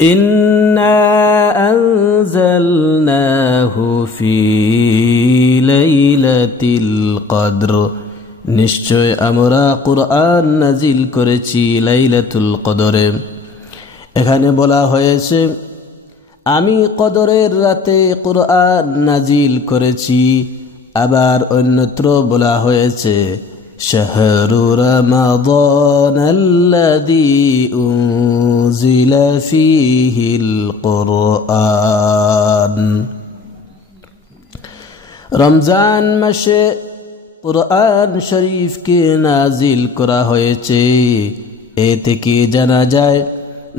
ইন্না আনজালনাহু ফি লাইলাতিল কদর, নিশ্চয় আমরা কুরআন নাজিল করেছি লাইলাতুল কদরে। এখানে বলা হয়েছে আমি কদরের রাতে কুরআন নাজিল করেছি। আবার অন্যত্র বলা হয়েছে শাহরু রমাদানাল্লাযী উনজিলা ফীহিল কুরআন, রমজান মাসে কুরআন শরীফকে নাজিল করা হয়েছে। এ থেকে জানা যায়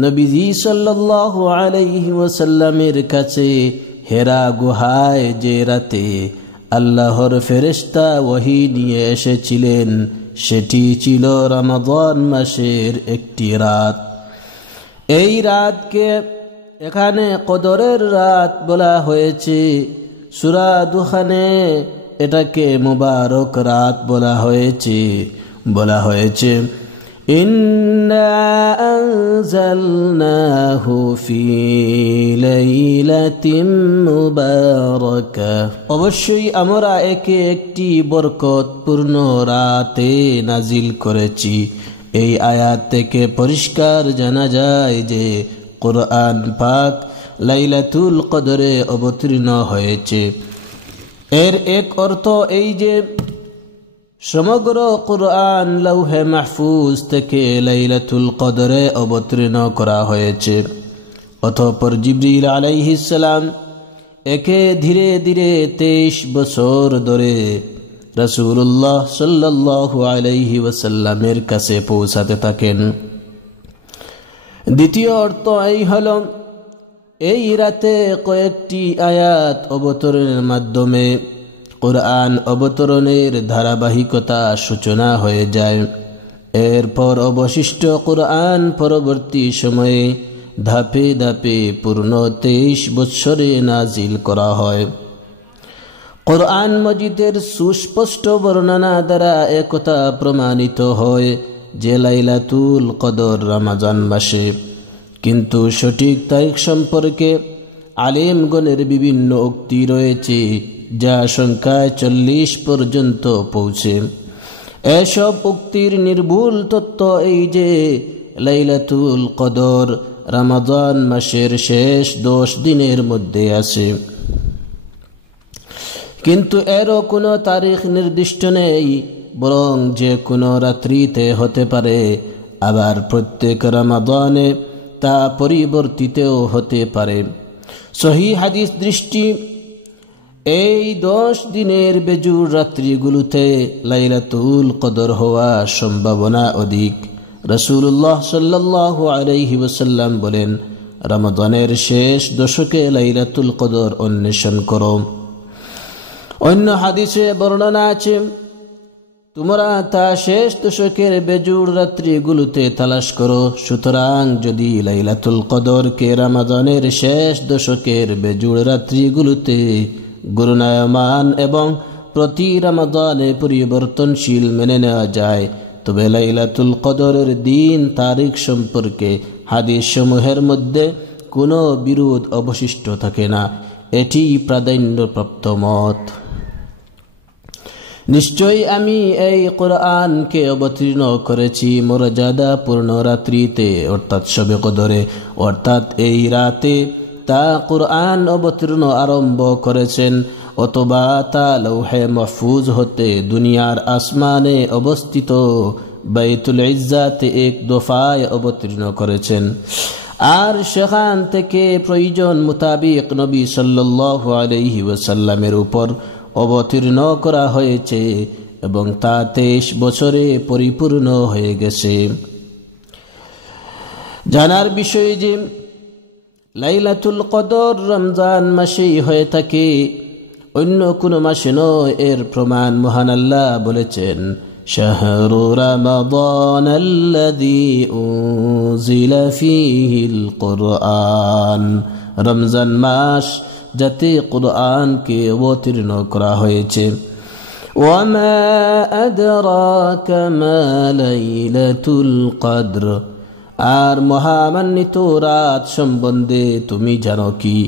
নবীজি সাল্লাল্লাহু আলাইহি ওয়াসাল্লামের কাছে হেরা গুহায় যে রাতে আল্লাহর ফেরেশতা ওহী নিয়ে এসেছিলেন সেটি ছিল রমাদান মাসের একটি রাত। এই রাতকে এখানে কদরের রাত বলা হয়েছে। সূরা দুখানে এটাকে মুবারক রাত বলা হয়েছে ইন্না আনজালনাহু ফি লাইলাতিন মুবারাকাহ, অবশ্যই আমরা একে একটি বরকতপূর্ণ রাতে নাজিল করেছি। এই আয়াত থেকে পরিষ্কার জানা যায় যে কুরআন পাক লাইলাতুল কদরে অবতীর্ণ হয়েছে। এর এক অর্থ এই যে সমগ্র কুরআন লৌহে মাহফুজ থেকে লাইলাতুল কদরে অবতীর্ণ করা হয়েছে। অতঃপর জিবরিল আলাইহিস সালাম একে ধীরে ধীরে 23 বছর ধরে রাসূলুল্লাহ সাল্লাল্লাহু আলাইহি ওয়াসাল্লামের কাছে পৌঁছাতে থাকেন। দ্বিতীয় অর্থ এই হল এই রাতে কয়েকটি আয়াত অবতরণের মাধ্যমে কুরআন অবতরণের ধারাবাহিকতা সূচনা হয়ে যায়। এরপর অবশিষ্ট কুরআন পরবর্তী সময়ে ধাপে ধাপে পূর্ণ 23 বৎসরে নাজিল করা হয়। কুরআন মজিদের সুস্পষ্ট বর্ণনা দ্বারা একথা প্রমাণিত হয় যে লাইলাতুল কদর রমজান মাসে, কিন্তু সঠিক তারিখ সম্পর্কে আলেমগণের বিভিন্ন উক্তি রয়েছে যা সংখ্যায় 40 পর্যন্ত পৌঁছে। এসব উক্তির নির্ভুল তত্ত্ব এই যে লাইলাতুল কদর রমজান মাসের শেষ 10 দিনের মধ্যে আছে, কিন্তু এরও কোনো তারিখ নির্দিষ্ট নেই, বরং যে কোনো রাত্রিতে হতে পারে। আবার প্রত্যেক রমাদানে তা পরিবর্তিতও হতে পারে। সহিহ হাদিস দৃষ্টি এই 10 দিনের বেজুর রাত্রিগুলোতে লাইলাতুল কদর হওয়ার সম্ভাবনা অধিক। রাসূলুল্লাহ সাল্লাল্লাহু আলাইহি ওয়াসাল্লাম বলেন, রমাদানের শেষ দশকে লাইলাতুল কদর অন্বেষণ করো। অন্য হাদিসে বর্ণনা আছে, তোমরা তা শেষ দশকের বেজুর রাত্রিগুলোতে তালাশ করো। সুতরাং যদি লাইলাতুল কদরকে রমাদানের শেষ দশকের বেজুর রাত্রিগুলোতে গুরুনায়মান এবং প্রতি রমাদানে পরিবর্তনশীল মেনে নেওয়া যায়, তবে লাইলাতুল কদরের দিন তারিখ সম্পর্কে হাদিস সমূহের মধ্যে কোনো বিরোধ অবশিষ্ট থাকে না। এটি প্রাধান্যপ্রাপ্ত মত। নিশ্চয়ই আমি এই কুরআনকে অবতীর্ণ করেছি মর্যাদা পূর্ণ রাত্রিতে, অর্থাৎ শবে কদরে, অর্থাৎ এই রাতে তা কুরআন অবতীর্ণ আরম্ভ করেছেন, অথবা তা লৌহে মাহফুজ হতে দুনিয়ার আসমানে অবস্থিত বাইতুল ইজ্জাতে এক দফায় অবতীর্ণ করেছেন। আর সেখান থেকে প্রয়োজন মোতাবিক নবী সাল্লাল্লাহু আলাইহি ওয়াসাল্লামের উপর অবতীর্ণ করা হয়েছে এবং তা 23 বছরে পরিপূর্ণ হয়ে গেছে। জানার বিষয় যে লাইলাতুল কদর রমজান মাসেই হয়ে থাকে, অন্য কোনো মাসে নয়। এর প্রমাণ মহান আল্লাহ বলেছেন, শাহরু রমাদানাল্লাযী উনজিলা ফীহিল কুরআন, রমজান মাস যাতে কুরআনকে অবতীর্ণ করা হয়েছে। ওয়ামা আদরাকা মা লাইলাতুল কদর, আর মহামান্বিত রাত সম্বন্ধে তুমি জানো কি?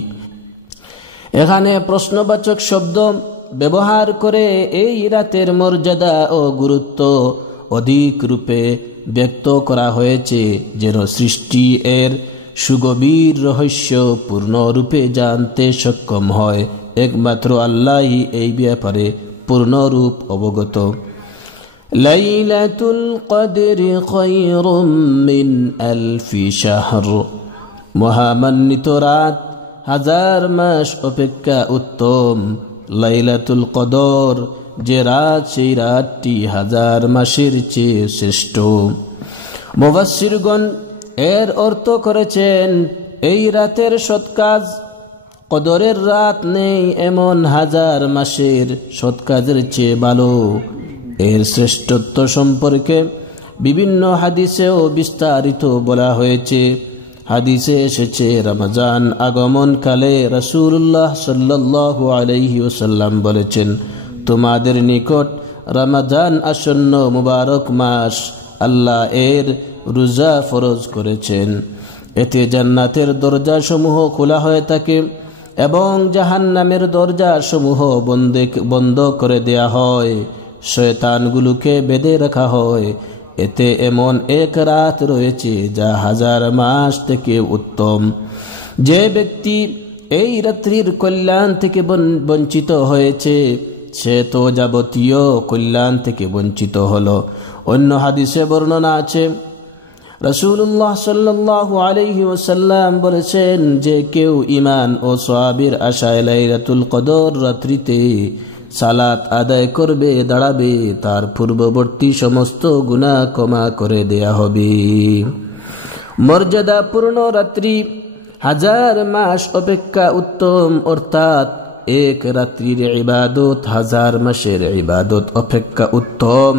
এখানে প্রশ্নবাচক শব্দ ব্যবহার করে এই রাতের মর্যাদা ও গুরুত্ব অধিক রূপে ব্যক্ত করা হয়েছে, যেন সৃষ্টি এর সুগভীর রহস্য পূর্ণরূপে জানতে সক্ষম হয়। একমাত্র আল্লাহই এই ব্যাপারে পূর্ণরূপ অবগত। লাইলাতুল কদরি খায়রুম মিন আলফি শাহর, মহামান্বিত রাত হাজার মাস অপেক্ষা উত্তম। লাইলাতুল কদর যে রাত, সেই রাতটি হাজার মাসের চেয়ে শ্রেষ্ঠ। মুফাসসিরগণ এর অর্থ করেছেন, এই রাতের সৎকাজ কদরের রাত নেই এমন হাজার মাসের সৎকাজের চেয়ে ভালো। এর শ্রেষ্ঠত্ব সম্পর্কে বিভিন্ন হাদিসেও বিস্তারিত বলা হয়েছে। হাদিসে এসেছে, রমজান আগমনকালে রাসূলুল্লাহ সাল্লাল্লাহু আলাইহি ওয়াসাল্লাম বলেছেন, তোমাদের নিকট রমজান আসন্ন মুবারক মাস, আল্লাহ এর রোজা ফরজ করেছেন। এতে জান্নাতের দরজাসমূহ খোলা হয়ে থাকে এবং জাহান্নামের দরজাসমূহ বন্ধ করে দেয়া হয়, শয়তানগুলোকে বেঁধে রাখা হয়। এতে এমন এক রাত রয়েছে যা হাজার মাস থেকে উত্তম। যে ব্যক্তি এই রাত্রির কল্যাণ থেকে বঞ্চিত হয়েছে, সে তো যাবতীয় কল্যাণ থেকে বঞ্চিত হলো। অন্য হাদিসে বর্ণনা আছে, রাসূলুল্লাহ সাল্লাল্লাহু আলাইহি ওয়াসাল্লাম বলেছেন, যে কেউ ঈমান ও সওয়াবের আশায় লাইলাতুল কদর রাত্রিতে সালাত আদায় করবে, দাঁড়াবে, তার পূর্ববর্তী সমস্ত গুনাহ ক্ষমা করে দেয়া হবে। মর্যাদাপূর্ণ রাত্রি হাজার মাস অপেক্ষা উত্তম, অর্থাৎ এক রাত্রির ইবাদত হাজার মাসের ইবাদত অপেক্ষা উত্তম।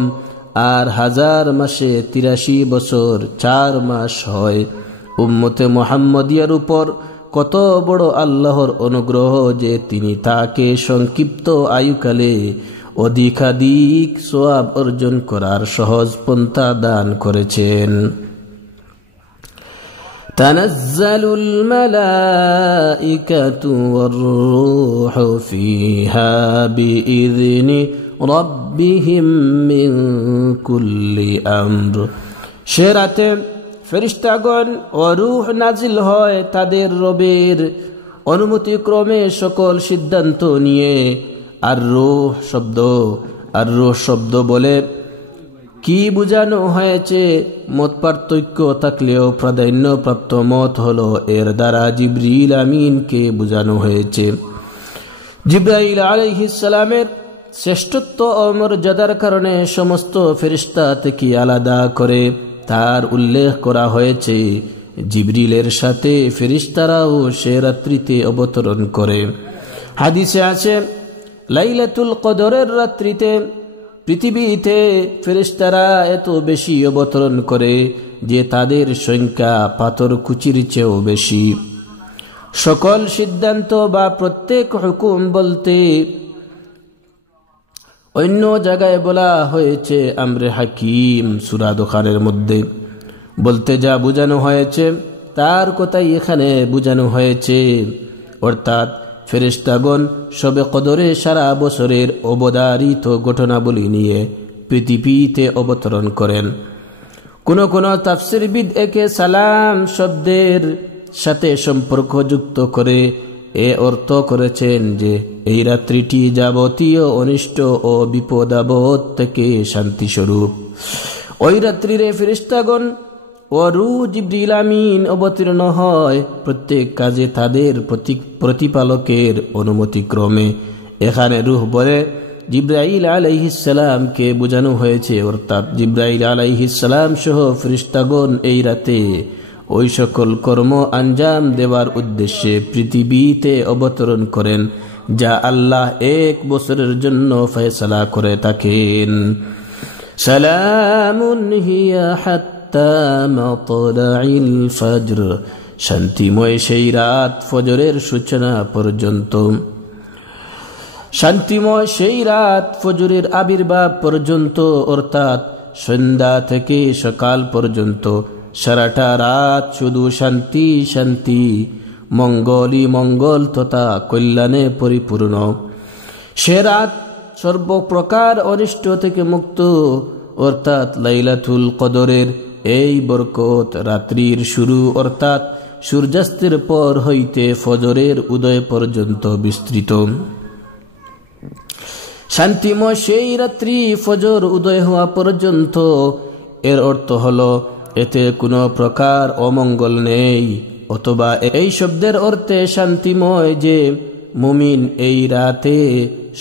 আর হাজার মাসে 83 বছর 4 মাস হয়। উম্মতে মুহাম্মদিয়ার উপর কত বড় আল্লাহর অনুগ্রহ যে তিনি তাকে সংক্ষিপ্ত আয়ুকালে অধিকাধিক সওয়াব অর্জন করার সহজ পন্থা দান করেছেন। তানাজ্জালুল মালাইকাতু ওয়ার রূহু ফিহা বিইذনি রাব্বিহিম মিন কুল্লি আমর, সে রাতে ফেরেশতাগণ ও রূহ নাজিল হয় তাদের রবের অনুমতিক্রমে সকল সিদ্ধান্ত নিয়ে। আর রূহ শব্দ বলে কি বোঝানো হয়েছে মত পার্থক্য থাকলেও প্রাধান্যপ্রাপ্ত মত হলো এর দ্বারা জিবরিল আমিনকে বোঝানো হয়েছে। জিবরাইল আলাইহিস সালামের শ্রেষ্ঠত্ব ও মর্যাদার কারণে সমস্ত ফেরেশতা থেকে আলাদা করে তার উল্লেখ করা হয়েছে। জিবরিলের সাথে ফেরেশতারাও সে রাত্রিতে অবতরণ করে। হাদিসে আছে, লাইলাতুল কদরের রাত্রিতে পৃথিবীতে ফেরেশতারা এত বেশি অবতরণ করে যে তাদের সংখ্যা পাথরকুচির চেয়েও বেশি। সকল সিদ্ধান্ত বা প্রত্যেক হুকুম বলতে অন্য জায়গায় বলা হয়েছে আমরে হাকিম সূরা দুখানের মধ্যে, বলতে যা বোঝানো হয়েছে তার কথাই এখানে বোঝানো হয়েছে, অর্থাৎ ফেরেশতাগণ শবে কদরে সারা বছরের অবধারিত ঘটনাবলী নিয়ে পৃথিবীতে অবতরণ করেন। কোন কোন তাফসীরবিদ একে সালাম শব্দের সাথে সম্পর্কযুক্ত করে এ অর্থ করেছেন যে এই রাত্রিটি যাবতীয় অনিষ্ট ও বিপদাবদ থেকে শান্তি স্বরূপ। ওই রাত্রিরে ফেরেশতাগণ ও রূহ জিবরিল আমিন অবতীর্ণ হয় প্রত্যেক কাজে তাদের প্রতিপালকের অনুমতিক্রমে। এখানে রূহ বলে জিবরাইল আলাইহিস সালামকে বোঝানো হয়েছে, অর্থাৎ জিবরাইল আলাইহিস সালাম সহ ফেরেশতাগণ এই রাতে ওই সকল কর্ম আঞ্জাম দেওয়ার উদ্দেশ্যে পৃথিবীতে অবতরণ করেন যা আল্লাহ 1 বছরের জন্য ফয়সালা করে থাকেন। সালামুন হিয়া হাত্তা মাতলাইল ফজর, শান্তিময় সেই রাত ফজরের সূচনা পর্যন্ত। শান্তিময় সেই রাত ফজরের আবির্ভাব পর্যন্ত, অর্থাৎ সন্ধ্যা থেকে সকাল পর্যন্ত সারাটা রাত শুধু শান্তি শান্তি, মঙ্গলই মঙ্গল তথা কল্যাণে পরিপূর্ণ। সে রাত সর্বপ্রকার অনিষ্ট থেকে মুক্ত, অর্থাৎ লাইলাতুল কদরের এই বরকত রাত্রির শুরু অর্থাৎ সূর্যাস্তের পর হইতে ফজরের উদয় পর্যন্ত বিস্তৃত। শান্তিময় সেই রাত্রি ফজর উদয় হওয়া পর্যন্ত। এর অর্থ হলো এতে কোনো প্রকার অমঙ্গল নেই, অথবা এই শব্দের অর্থে শান্তিময় যে মুমিন এই রাতে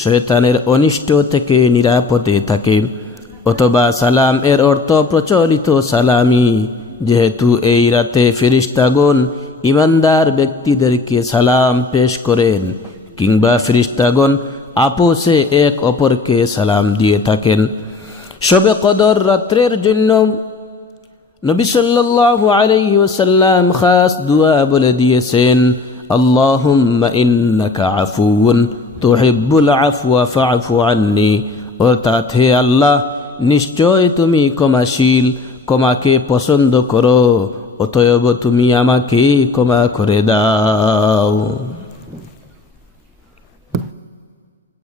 শয়তানের অনিষ্ট থেকে নিরাপদে থাকে, অথবা সালাম এর অর্থ প্রচলিত সালামি, যেহেতু এই রাতে ফেরেশতাগণ ইমানদার ব্যক্তিদেরকে সালাম পেশ করেন, কিংবা ফেরেশতাগণ আপোষে এক অপরকে সালাম দিয়ে থাকেন। শবে কদর রাত্রের জন্য নবী সাল্লাল্লাহু আলাইহি ওয়াসাল্লাম খাস দুআ বলে দিয়েছেন, আল্লাহুম্মা ইন্নাকা আফুউন তুহিব্বুল আফওয়া ফা'ফু আন্নি, অর্থাৎ হে আল্লাহ, নিশ্চয় তুমি ক্ষমাশীল, ক্ষমাকে পছন্দ করো, অতএব তুমি আমাকে ক্ষমা করে দাও।